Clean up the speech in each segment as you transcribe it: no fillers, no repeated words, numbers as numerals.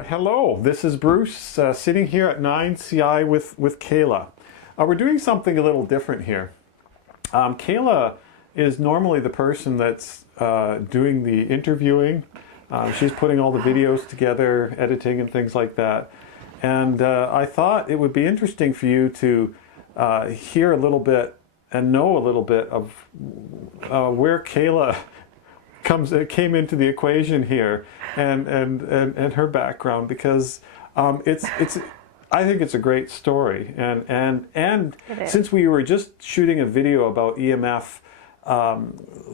Hello, this is Bruce sitting here at 9CI with Kayla. We're doing something a little different here. Kayla is normally the person that's doing the interviewing. She's putting all the videos together, editing and things like that. And I thought it would be interesting for you to hear a little bit and know a little bit of where Kayla came into the equation here and her background, because I think it's a great story, and since we were just shooting a video about EMF,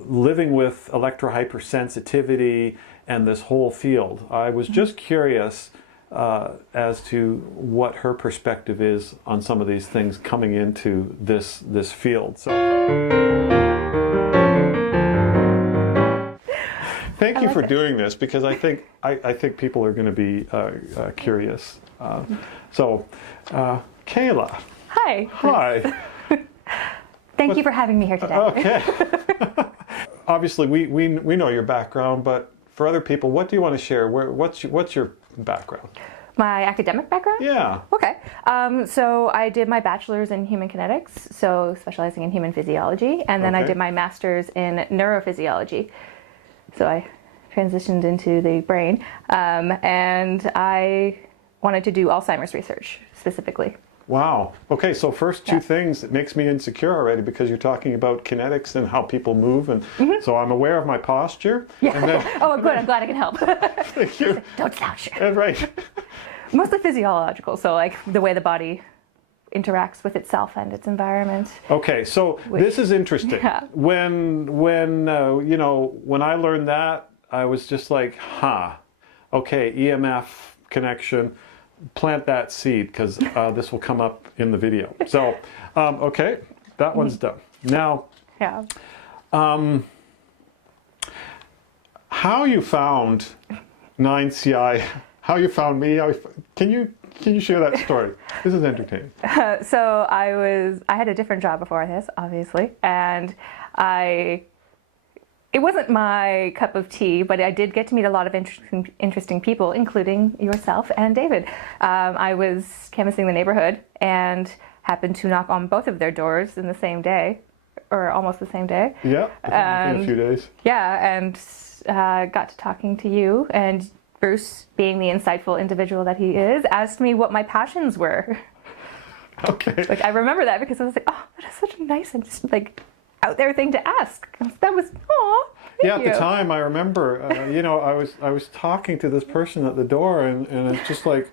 living with electrohypersensitivity and this whole field, I was just curious as to what her perspective is on some of these things coming into this field. So thank you for doing this, because I think people are going to be curious. Kayla. Hi. Hi. Thank you for having me here today. Okay. Obviously, we know your background, but for other people, what do you want to share? What's your background? My academic background? Yeah. Okay. So I did my bachelor's in human kinetics, so specializing in human physiology, and then I did my master's in neurophysiology. So I transitioned into the brain, and I wanted to do Alzheimer's research specifically. Wow. Okay, so first two things, it makes me insecure already, because you're talking about kinetics and how people move, and so I'm aware of my posture. Yeah. And then, oh, good. I'm glad I can help. Thank you. Don't slouch. Right. Mostly physiological, so like the way the body interacts with itself and its environment. Okay, so this is interesting. Yeah. When I learned that, I was just like, okay, EMF connection, plant that seed, because this will come up in the video. So, okay, that one's done. Now, how you found 9CI, how you found me, can you share that story? This is entertaining. So I had a different job before this, obviously, and it wasn't my cup of tea, but I did get to meet a lot of interesting people, including yourself and David. I was canvassing the neighborhood and happened to knock on both of their doors in the same day, or almost the same day. Yeah, in a few days. Yeah, and got to talking to you, and Bruce, being the insightful individual that he is, asked me what my passions were. Okay. Like, I remember that because I was like, oh, that is such a nice and just like out there thing to ask. That was, thank you. At the time, I remember, I was talking to this person at the door, and it's just like,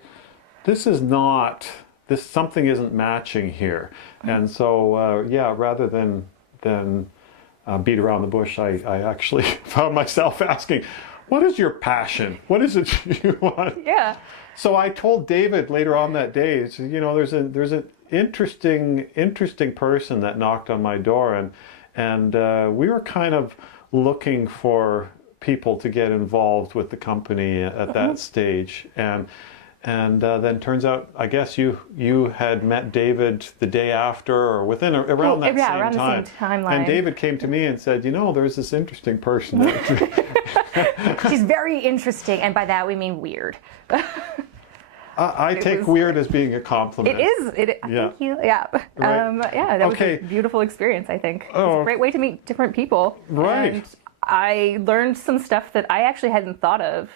something isn't matching here. And so, rather than beat around the bush, I actually found myself asking, what is your passion? What is it you want? Yeah. So I told David later on that day, there's an interesting person that knocked on my door, and we were kind of looking for people to get involved with the company at that stage, and then turns out, I guess you had met David the day after, or within around that same time. And David came to me and said, there's this interesting person that she's very interesting, and by that we mean weird. I take weird as being a compliment. It is. Thank you. Yeah. Right. That was a beautiful experience, I think. It was a great way to meet different people. Right. And I learned some stuff that I actually hadn't thought of.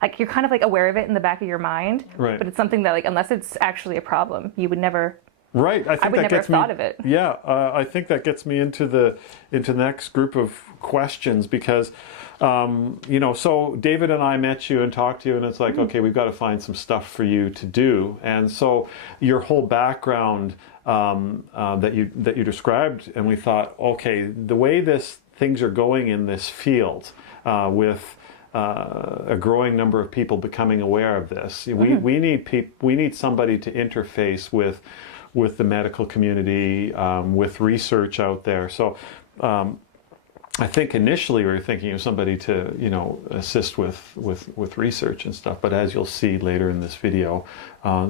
Like, you're kind of like aware of it in the back of your mind. Right. But it's something that, like, unless it's actually a problem, you would never. Right. I would never have thought of it. Yeah. I think that gets me into the next group of questions, because so David and I met you and talked to you, and it's like, okay, we've got to find some stuff for you to do. And so your whole background that you described, and we thought, okay, the way things are going in this field, with a growing number of people becoming aware of this, we need somebody to interface with the medical community, with research out there. So I think initially we were thinking of somebody to, assist with research and stuff. But as you'll see later in this video,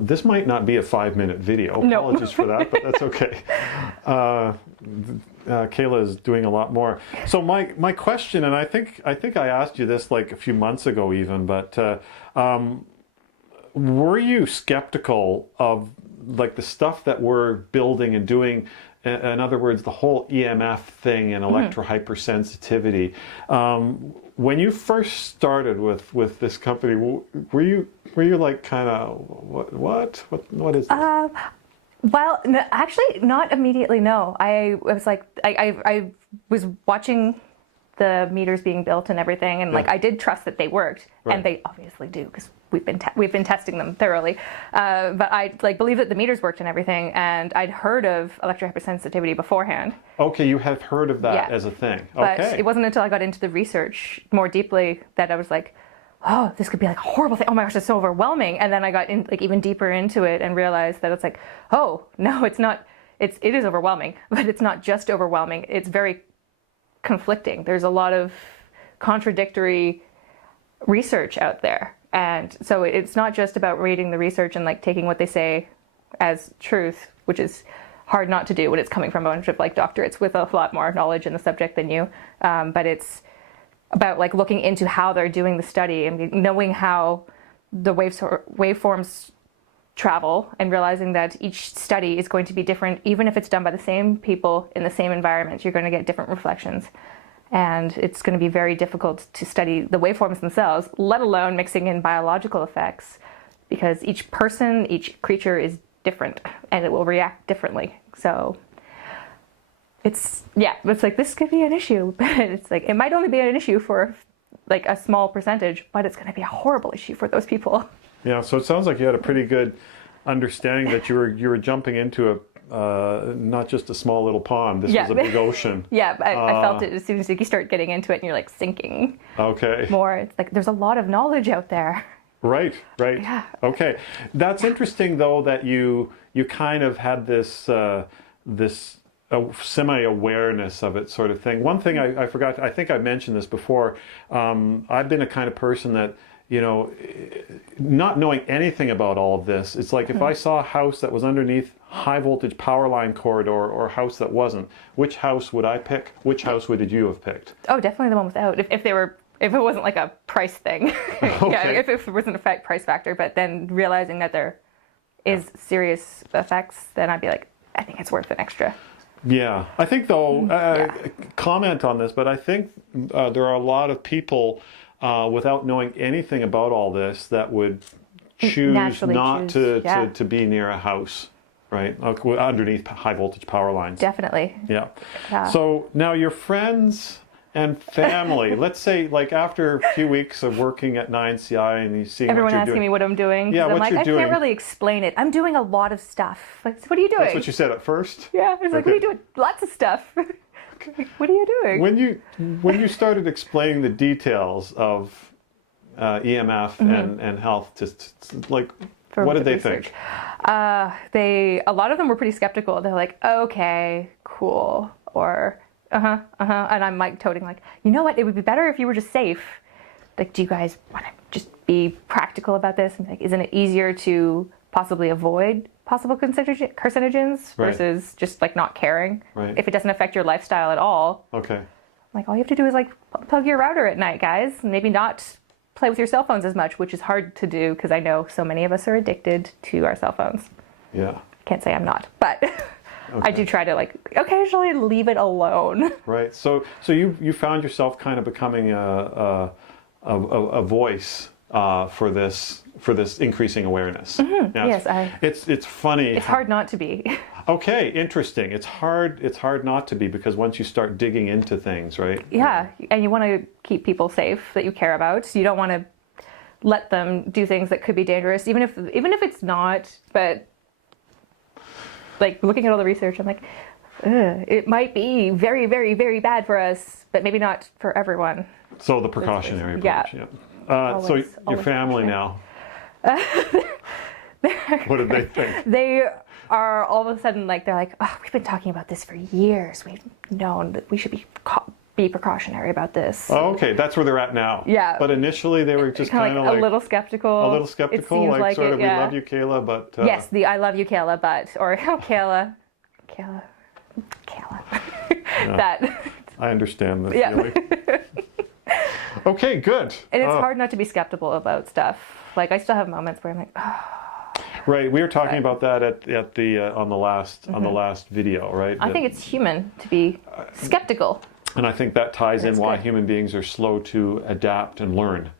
this might not be a 5-minute video. No. Apologies for that, but that's okay. Kayla is doing a lot more. So my question, and I think I asked you this like a few months ago even, but were you skeptical of like the stuff that we're building and doing? In other words, the whole EMF thing and electrohypersensitivity. When you first started with this company, were you like kind of what is this? Well, no, actually, not immediately. No, I was like, I was watching the meters being built and everything, and like I did trust that they worked, and they obviously do because we've been testing them thoroughly. But I like believe that the meters worked and everything, and I'd heard of electrohypersensitivity beforehand. Okay, you have heard of that as a thing. Okay. But it wasn't until I got into the research more deeply that I was like, oh, this could be like a horrible thing. Oh my gosh, it's so overwhelming. And then I got in, like even deeper into it and realized that it's like, oh no, it's not. It is overwhelming, but it's not just overwhelming. It's very conflicting. There's a lot of contradictory research out there. And so it's not just about reading the research and like taking what they say as truth, which is hard not to do when it's coming from a bunch of like doctorates with a lot more knowledge in the subject than you. But it's about like looking into how they're doing the study and knowing how the waveforms travel and realizing that each study is going to be different. Even if it's done by the same people in the same environment, you're going to get different reflections. And it's going to be very difficult to study the waveforms themselves, let alone mixing in biological effects, because each person, each creature is different and it will react differently. So it's like this could be an issue, but it's like it might only be an issue for like a small percentage, but it's going to be a horrible issue for those people. Yeah, so it sounds like you had a pretty good understanding that you were jumping into not just a small little pond. This was a big ocean. Yeah, I felt it as soon as you start getting into it and you're like sinking. Okay. More. It's like there's a lot of knowledge out there. Right. Yeah. Okay. That's interesting though that you kind of had this this semi-awareness of it sort of thing. One thing I forgot, I think I mentioned this before, I've been a kind of person that, you know, not knowing anything about all of this, it's like if I saw a house that was underneath high voltage power line corridor or a house that wasn't, which house would I pick? Which house would you have picked? Oh, definitely the one without. If it wasn't like a price thing. Okay. Yeah, if it wasn't a price factor, but then realizing that there is serious effects, then I'd be like, I think it's worth an extra. Yeah, I think though, comment on this, but I think there are a lot of people without knowing anything about all this that would choose not to be near a house, right? Underneath high voltage power lines. Definitely. Yeah. So now your friends and family, let's say like after a few weeks of working at 9CI and you see everyone what you're asking doing. me what I'm doing. Yeah, I'm what like, you're doing. I can't really explain it. I'm doing a lot of stuff. Like, so what are you doing? That's what you said at first? Yeah, it's like, what are you doing? Lots of stuff. What are you doing? When you started explaining the details of EMF and health, just like, what did they think? A lot of them were pretty skeptical. They're like, okay, cool, or and I'm like toting like, you know what? It would be better if you were just safe. Like, do you guys want to just be practical about this? And like, isn't it easier to possibly avoid possible carcinogens versus just like not caring if it doesn't affect your lifestyle at all? Okay. Like, all you have to do is like plug your router at night, guys. Maybe not play with your cell phones as much, which is hard to do because I know so many of us are addicted to our cell phones. Yeah. Can't say I'm not, but I do try to like occasionally leave it alone. Right. So you found yourself kind of becoming a voice for this increasing awareness. Mm-hmm. Yes, it's funny. It's hard not to be. Okay, interesting. It's hard not to be because once you start digging into things, right? Yeah, and you want to keep people safe that you care about. So you don't want to let them do things that could be dangerous, even if it's not. But like looking at all the research, I'm like, it might be very, very, very bad for us, but maybe not for everyone. So the precautionary approach. Yeah. So your family now. What did they think? They are all of a sudden like, they're like, oh, we've been talking about this for years. We've known that we should be precautionary about this. Oh, okay, that's where they're at now. Yeah. But initially they were just kind of like a little skeptical. A little skeptical, like sort of, we love you, Kayla, but... Yes, the I love you, Kayla, but, or, oh, Kayla. Yeah. That. I understand the feeling. Okay, good. And it's hard not to be skeptical about stuff. Like I still have moments where I'm like, oh. Right. We were talking about that at the on the last video, right? I think it's human to be skeptical. And I think that ties in why good. human beings are slow to adapt and learn,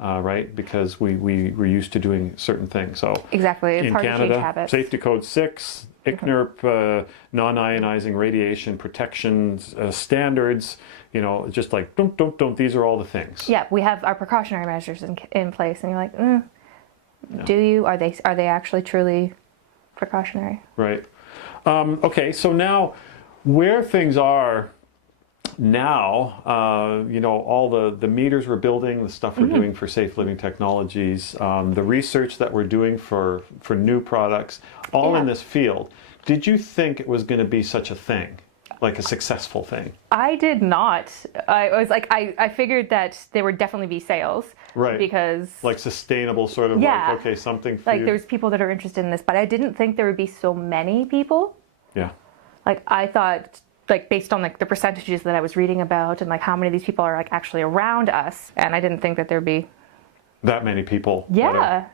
right? Because we're used to doing certain things. So Exactly. It's in hard Canada, to change habits. Safety Code 6, ICNIRP, non-ionizing radiation protection standards, you know, just like don't. These are all the things. Yeah, we have our precautionary measures in place, and you're like, do you? Are they actually truly precautionary? Right. Okay. So now, where things are now, you know, all the meters we're building, the stuff we're doing for Safe Living Technologies, the research that we're doing for new products, all in this field. Did you think it was going to be such a thing, like a successful thing? I did not. I was like, I figured that there would definitely be sales. Right. Because like sustainable sort of like, okay, something for like you. there's people that are interested in this, but I didn't think there would be so many people. Yeah. Like I thought, like based on like the percentages that I was reading about and like how many of these people are like actually around us, and I didn't think that there'd be that many people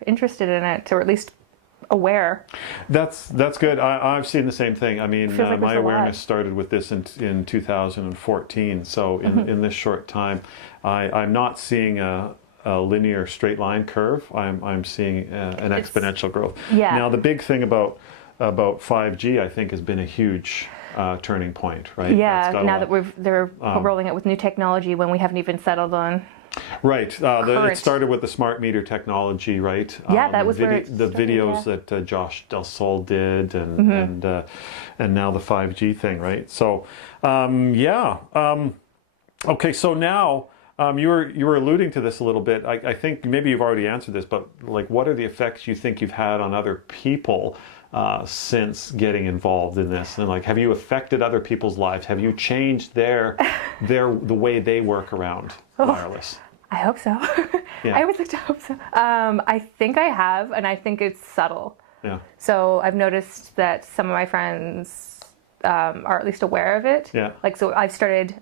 interested in it, or at least aware. That's good. I've seen the same thing. I mean, like my awareness started with this in 2014. So in this short time, I'm not seeing a linear straight line curve. I'm seeing an exponential growth. Yeah. Now the big thing about 5G, I think, has been a huge turning point, right? Yeah. Now that they're rolling out with new technology when we haven't even settled on. Right. It started with the smart meter technology, right? Yeah, that was where the videos that Josh Del Sol did, and now the 5G thing, right? So, okay. So now you were alluding to this a little bit. I think maybe you've already answered this, but like, what are the effects you think you've had on other people since getting involved in this? And like, have you affected other people's lives? Have you changed the way they work around wireless? I hope so. Yeah. I would like to hope so. I think I have, and I think it's subtle. Yeah. So I've noticed that some of my friends are at least aware of it. Yeah. Like, so I've started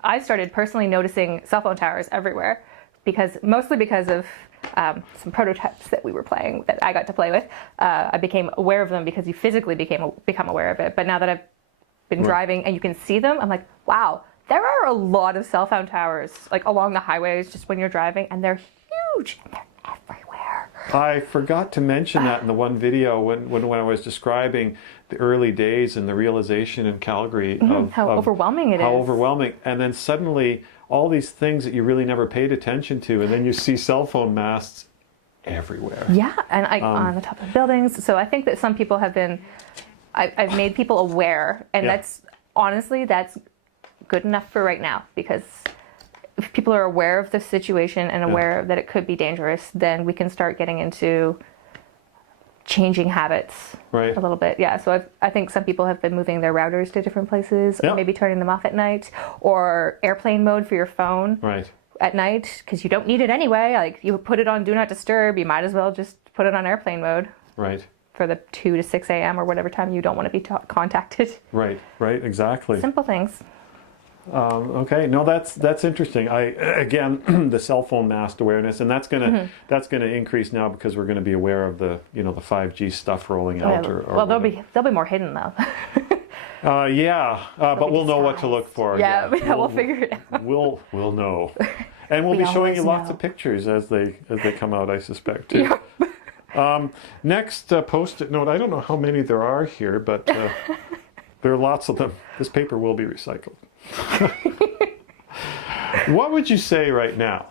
personally noticing cell phone towers everywhere, mostly because of some prototypes that we were playing that I got to play with. I became aware of them because you physically become aware of it. But now that I've been driving and you can see them, I'm like, wow. There are a lot of cell phone towers like along the highways just when you're driving, and they're huge and they're everywhere. I forgot to mention that in the one video when I was describing the early days and the realization in Calgary of how overwhelming it is. How overwhelming. And then suddenly all these things that you really never paid attention to, and then you see cell phone masts everywhere. Yeah, and on the top of buildings. So I think that some people have been, I've made people aware, and that's good enough for right now, because if people are aware of the situation and aware that it could be dangerous, then we can start getting into changing habits a little bit. Yeah, so I think some people have been moving their routers to different places, or maybe turning them off at night, or airplane mode for your phone at night, because you don't need it anyway. Like, you put it on Do Not Disturb, you might as well just put it on airplane mode. For the 2 to 6 a.m. or whatever time you don't want to be contacted. Right, exactly. Simple things. Okay, no, that's interesting. Again, the cell phone mast awareness, and that's gonna increase now, because we're gonna be aware of the the 5G stuff rolling out. Well, they'll be more hidden though. But we'll know what to look for. Yeah, we'll figure it out. We'll know, and we'll be showing you lots of pictures as they come out, I suspect too. Yeah. Next Post-it note. I don't know how many there are here, but there are lots of them. This paper will be recycled. What would you say right now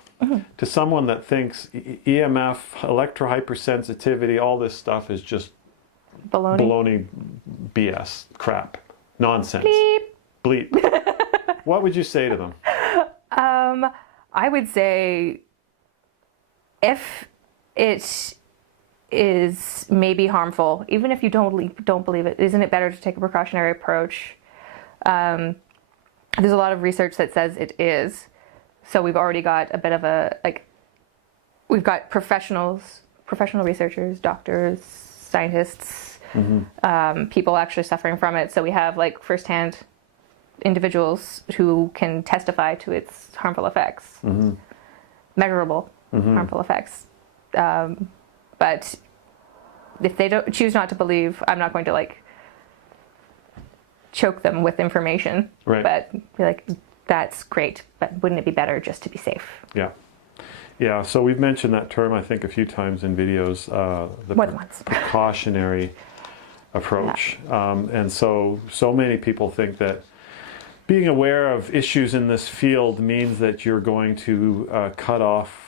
to someone that thinks EMF, electrohypersensitivity, all this stuff is just baloney, BS, crap, nonsense, bleep? What would you say to them? I would say, if it is maybe harmful, even if you don't believe it, isn't it better to take a precautionary approach? There's a lot of research that says it is. So we've already got a bit of we've got professional researchers, doctors, scientists, people actually suffering from it. So we have like firsthand individuals who can testify to its harmful effects, measurable harmful effects. But But if they don't choose not to believe, I'm not going to like choke them with information. Right. But be like, that's great, but wouldn't it be better just to be safe? Yeah. Yeah, so we've mentioned that term, I think, a few times in videos, the More than once. precautionary approach. And so many people think that being aware of issues in this field means that you're going to cut off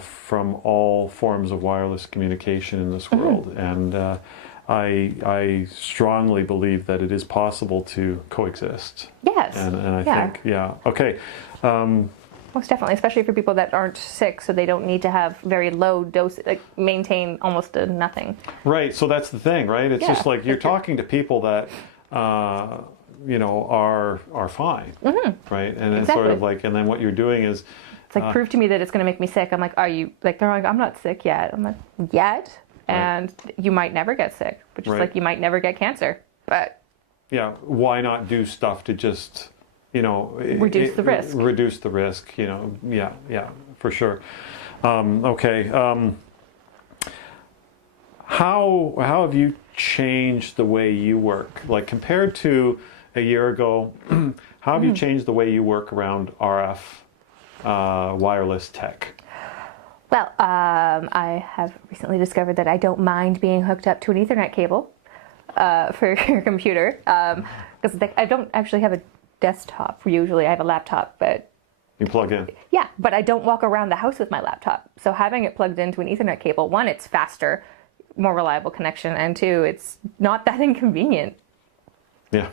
from all forms of wireless communication in this world. And I strongly believe that it is possible to coexist. Yes. And I think, yeah. Okay. Most definitely, especially for people that aren't sick, so they don't need to have very low dose, like maintain almost a nothing. Right. So that's the thing, right? It's just like you're talking to people that, you know, are fine, right? And it's sort of like, and then what you're doing is, it's like, prove to me that it's going to make me sick. I'm like, are you, like, they're like, I'm not sick yet. I'm like, yet? And you might never get sick, but just like you might never get cancer. But yeah, why not do stuff to just, you know, reduce the risk. Reduce the risk, you know. Yeah, for sure. Okay. How have you changed the way you work? Like compared to a year ago, how have you changed the way you work around RF wireless tech? Well, I have recently discovered that I don't mind being hooked up to an Ethernet cable for your computer, because I don't actually have a desktop. Usually I have a laptop, but you plug in. Yeah, but I don't walk around the house with my laptop. So having it plugged into an Ethernet cable, one, it's faster, more reliable connection, and two, it's not that inconvenient. Yeah.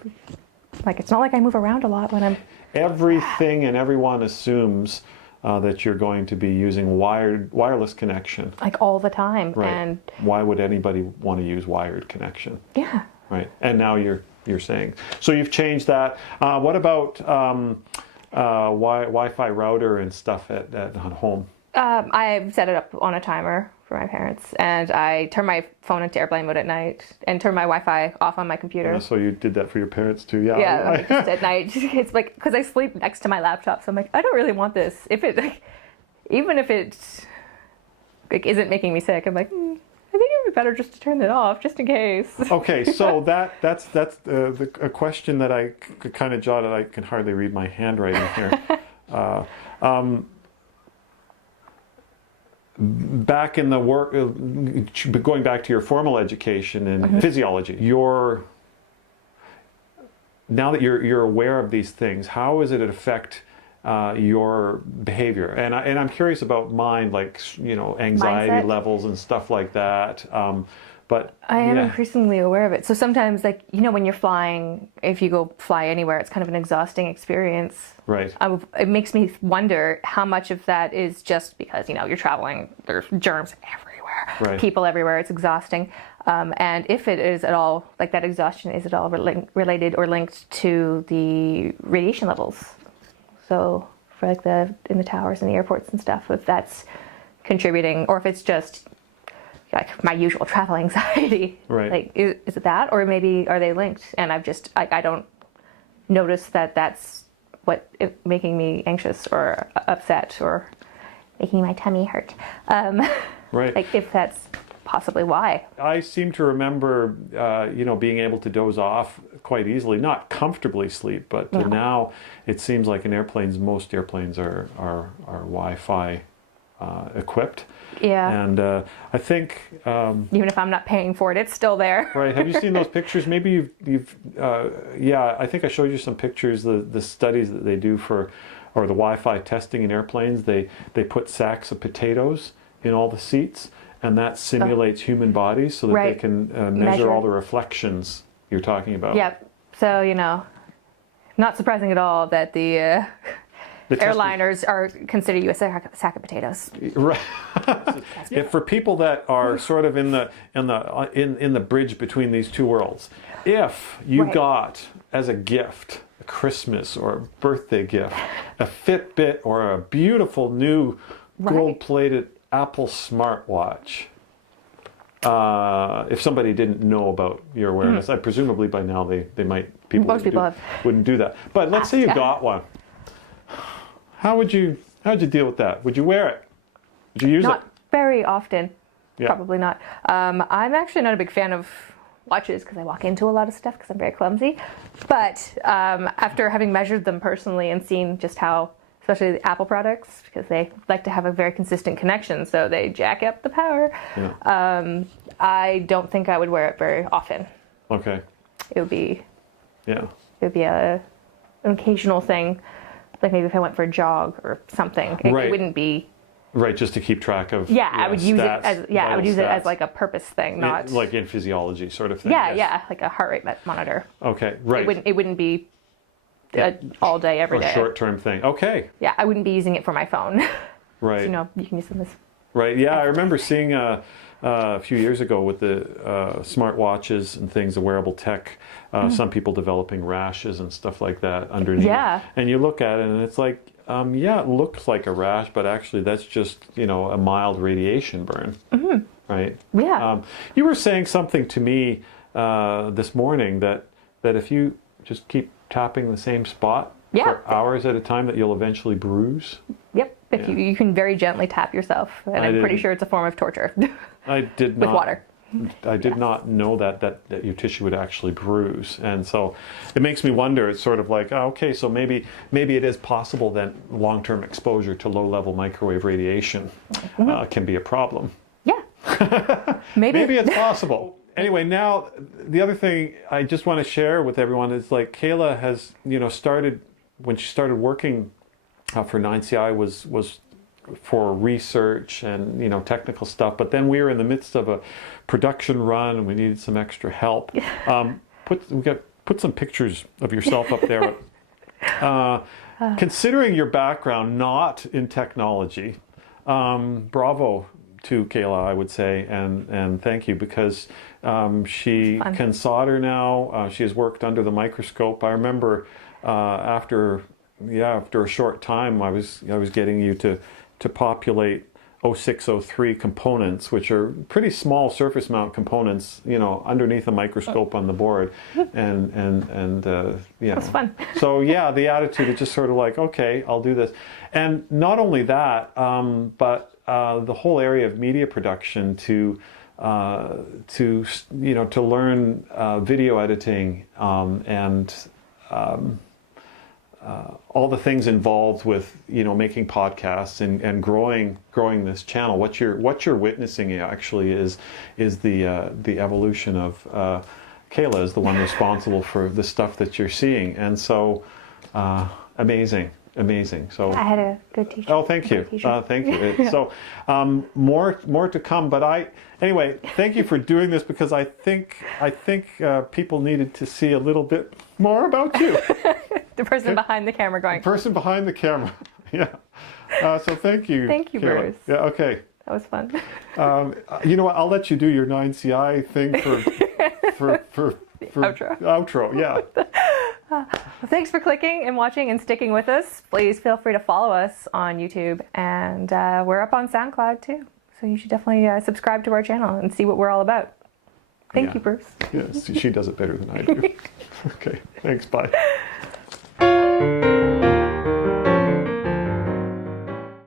Like, it's not like I move around a lot when I'm... Everything and everyone assumes that you're going to be using wireless connection. Like all the time. Right. And why would anybody want to use wired connection? Yeah. Right. And now you're saying. So you've changed that. What about Wi-Fi router and stuff at home? I set it up on a timer for my parents, and I turn my phone into airplane mode at night and turn my Wi-Fi off on my computer. Yeah, so you did that for your parents too, yeah? Yeah, just at night. It's like, because I sleep next to my laptop, so I'm like, I don't really want this. If it, like, even if it like isn't making me sick, I'm like, I think it would be better just to turn it off, just in case. Okay, so that's a question that I kind of jotted. I can hardly read my handwriting here. Back in the work, going back to your formal education in physiology, now that you're aware of these things, how does it affect your behavior? And I'm curious about mine, like, you know, anxiety Mindset levels and stuff like that. But I am increasingly aware of it. So sometimes, like, you know, when you're flying, if you go fly anywhere, it's kind of an exhausting experience. Right. It makes me wonder how much of that is just because, you know, you're traveling, there's germs everywhere, people everywhere, it's exhausting. And if it is at all, like that exhaustion, is at all related or linked to the radiation levels? So for like in the towers and the airports and stuff, if that's contributing, or if it's just like my usual travel anxiety. Right. Like, is it that, or maybe are they linked? And I've just, I don't notice that that's what making me anxious or upset or making my tummy hurt. Right. Like, if that's possibly why. I seem to remember, you know, being able to doze off quite easily, not comfortably sleep, but now it seems like most airplanes are Wi-Fi equipped. Yeah. And I think even if I'm not paying for it, it's still there. Right. Have you seen those pictures? Maybe you've yeah, I think I showed you some pictures, the studies that they do the Wi-Fi testing in airplanes. They put sacks of potatoes in all the seats, and that simulates human bodies so that they can measure all the reflections you're talking about. Yep. So, you know, not surprising at all that the airliners consider you a sack of potatoes. Right. For people that are sort of in the bridge between these two worlds, if you got as a gift, a Christmas or a birthday gift, a Fitbit or a beautiful new gold-plated Apple smartwatch, if somebody didn't know about your awareness, presumably by now most people wouldn't do that. But let's say you got one. How'd you deal with that? Would you wear it? Would you use it? Not very often. probably not. I'm actually not a big fan of watches because I walk into a lot of stuff because I'm very clumsy. But after having measured them personally and seen just how, especially the Apple products, because they like to have a very consistent connection, so they jack up the power. Yeah. I don't think I would wear it very often. Okay. It would be Yeah. an occasional thing, like maybe if I went for a jog or something. It Right. wouldn't be. Right, just to keep track of. I would use stats, it as I would use it as stats. like a purpose thing, not like in physiology sort of thing. yeah, yes. yeah, like a heart rate monitor. Okay, right. It wouldn't be all day every day. A short-term thing. Okay. Yeah, I wouldn't be using it for my phone. Right. So, you can use them as. Right. Yeah, I remember seeing a few years ago with the smart watches and things, the wearable tech. Some people developing rashes and stuff like that underneath. Yeah. And you look at it and it's like, it looks like a rash, but actually that's just a mild radiation burn. Mm-hmm. Right. Yeah. You were saying something to me this morning that if you just keep tapping the same spot for hours at a time, that you'll eventually bruise. Yep. If you can very gently tap yourself, and I'm pretty sure it's a form of torture. I did not. With water. I did not know that your tissue would actually bruise, and so it makes me wonder. It's sort of like, okay, so maybe it is possible that long-term exposure to low-level microwave radiation can be a problem. Yeah. Maybe Maybe it's possible. Anyway, now the other thing I just want to share with everyone is like Kayla has started when she started working for 9CI was for research and technical stuff, but then we were in the midst of a production run and we needed some extra help. Put some pictures of yourself up there. Considering your background not in technology, bravo to Kayla, I would say, and thank you, because she can solder now. She has worked under the microscope. I remember after a short time, I was getting you to populate 0603 components, which are pretty small surface mount components, underneath a microscope on the board, and That's fun. So the attitude is just sort of like, okay, I'll do this, and not only that, but the whole area of media production to learn video editing and all the things involved with making podcasts and growing this channel. What you're witnessing actually is the evolution of Kayla is the one responsible for the stuff that you're seeing, and so amazing. So I had a good teacher. Oh, thank you. Thank you. So more to come. But anyway, thank you for doing this, because I think people needed to see a little bit more about you. The person behind the camera going. The person behind the camera. Yeah. So thank you. Thank you, Kayla. Bruce. Yeah. Okay. That was fun. You know what? I'll let you do your 9CI thing for outro. Yeah. Well, thanks for clicking and watching and sticking with us. Please feel free to follow us on YouTube, and we're up on SoundCloud too. So you should definitely subscribe to our channel and see what we're all about. Thank you, Bruce. Yes, she does it better than I do. Okay, thanks. Bye.